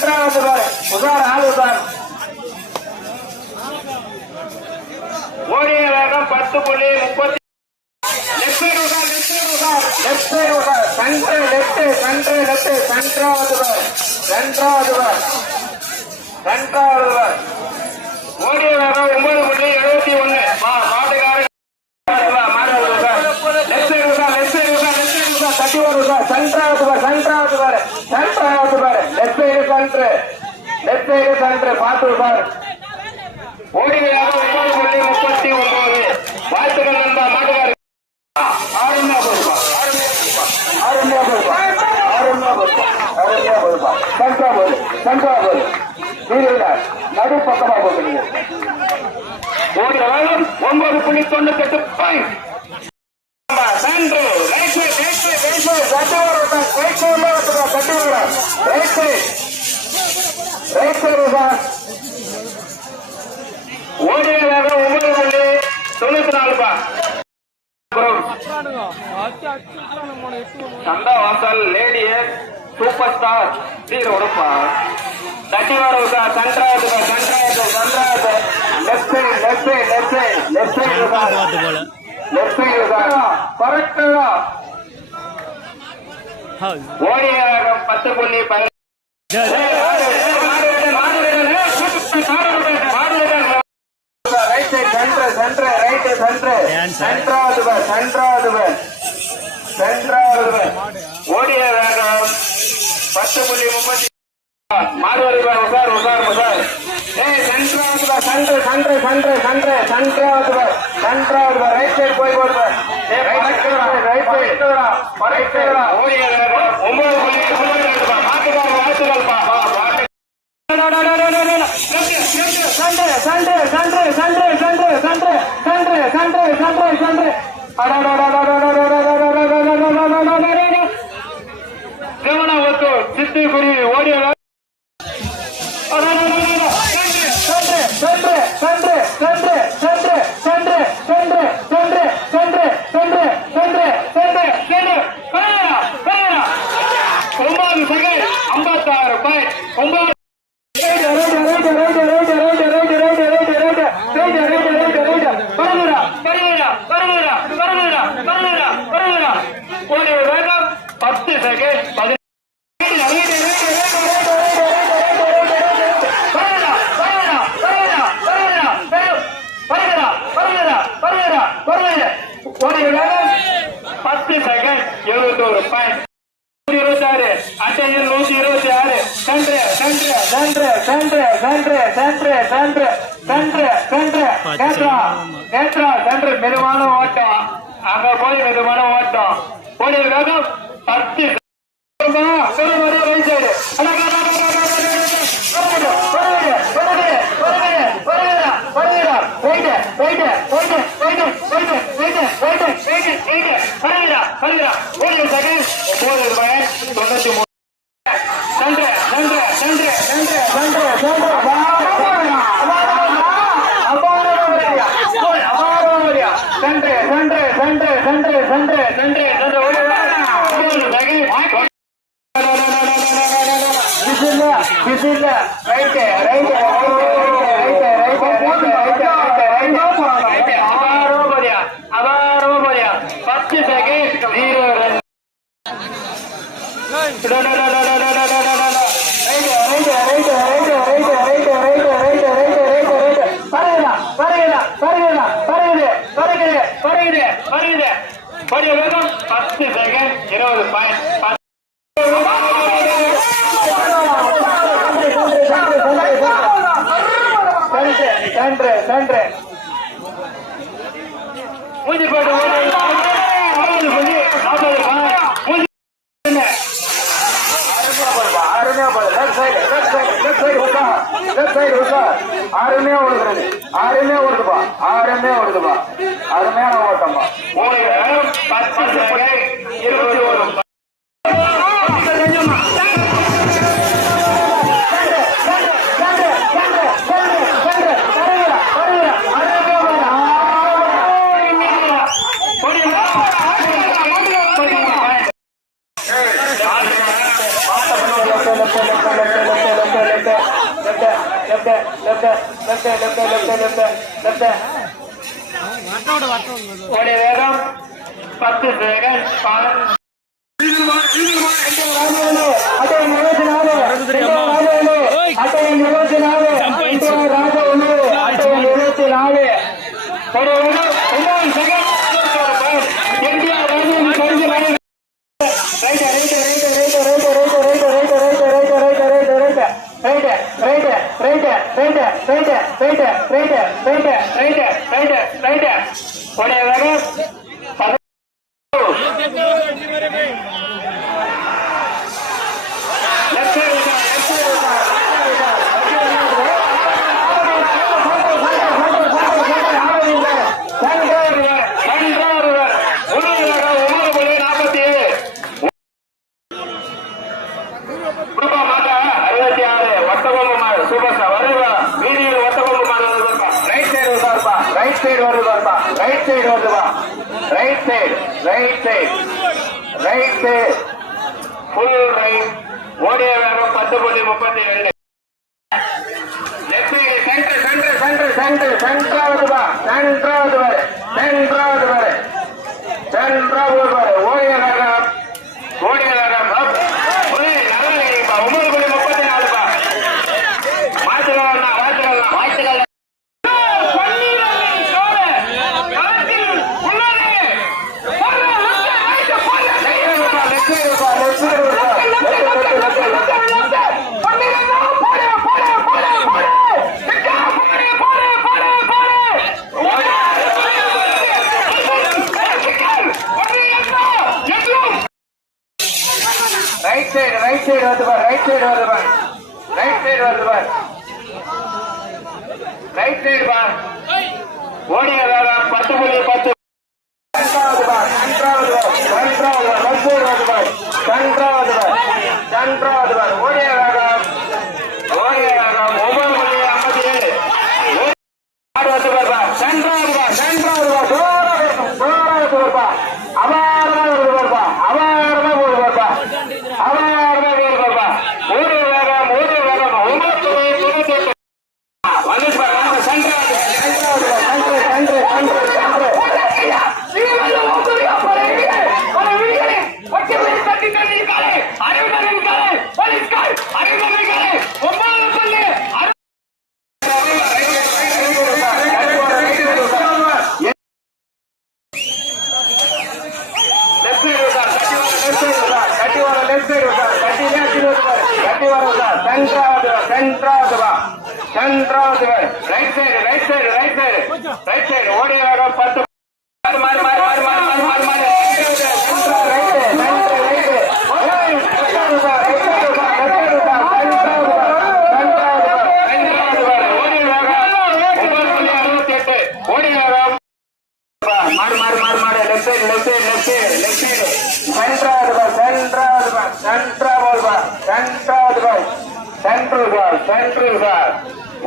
சென்றாவது உதார் ஆள் உதார் ஓடிய வேகம் 10.30 ஓடிய வேகம் 9.71 மாட்டுக்காரர் வாழ்த்துக்கள் நண்பா மாட்டுக்காரர் நடுப்பக்கமா போகிறீங்க 9.98 பாயிண்ட் ஓடிய வேகம் 9.94 சந்தா வாசல் லேடியர் சூப்பர் ஸ்டார் தீர உடப்பா தட்டி வரவுக்கா சன்றாவது லெஃப்ட் சைடு கரெக்டா ஓடிய வேகம் 10.10 ஓடிய வேகம் 10.30 மாடுவரி உசார் ரைட் சைடு போய் ஓடிய வேகம் 9.9 மாட்டுக்கார வாழ்த்துக்கள்ப்பா சித்திக்குடி ஓடிய மெதுவான ஓட்டம் அங்க போய் மெதுவான ஓட்டம் ஓடிய வேகம் 10 அருமையா ஓடுதுப்பா அருமையான ஓட்டம்பா 10 21 Thank you. ஓடிய வேகம் 10 செகண்ட். ஓடிய வேகம் 10.32. ஓடிய வேகம் 9.34. வாழ்த்துக்கள். ரைட் சைடு வருது பார். ஓடிய வேகம் 10.10. ஓடிய வேகம் 9.57. ரைட் சைடு ஓடிய வேகம் 10.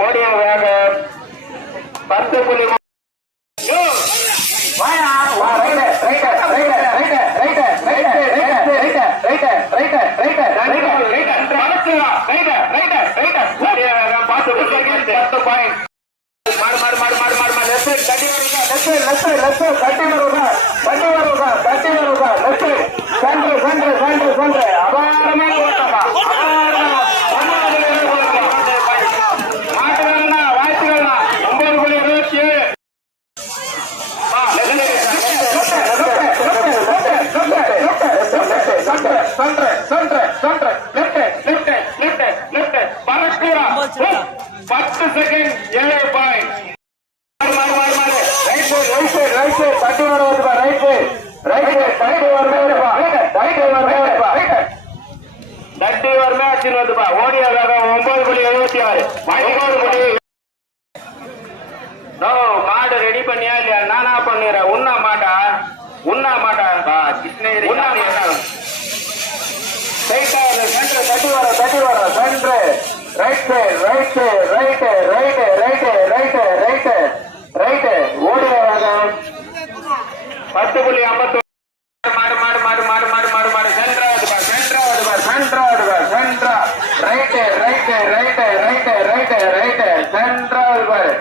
ஓடிய வேகம் 10.3. ஓடிய வேகம் 9.76. மாடு ரெடி பண்ணியா இல்லையா? நானா பண்ணிடுறேன். உண்ணா மாட்டா கிருஷ்ணகிரி தட்டி வர சென்று ரைட் ஓடிய வேகம் 10.51. மாடு சென்ட்ரா ரைட் சென்றாவது பாரு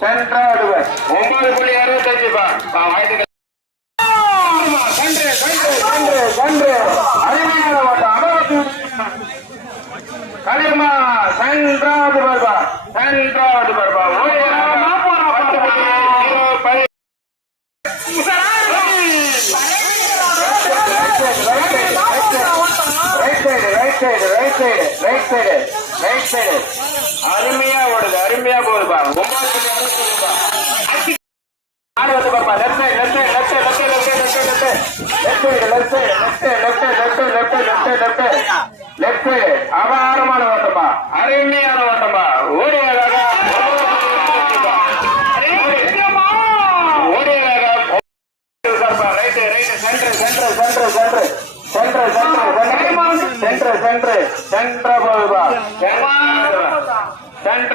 9.65 வாழ்த்துக்கள். அருமையான ஓட்டம் கலியம்மா சென்றாவது பர்பா அருமையா ஓடுது, அருமையா போகுதுப்பா. 9 அபாரமான ஓட்டமா, அருமையான ஓட்டமா. ஓடியதாக சென்று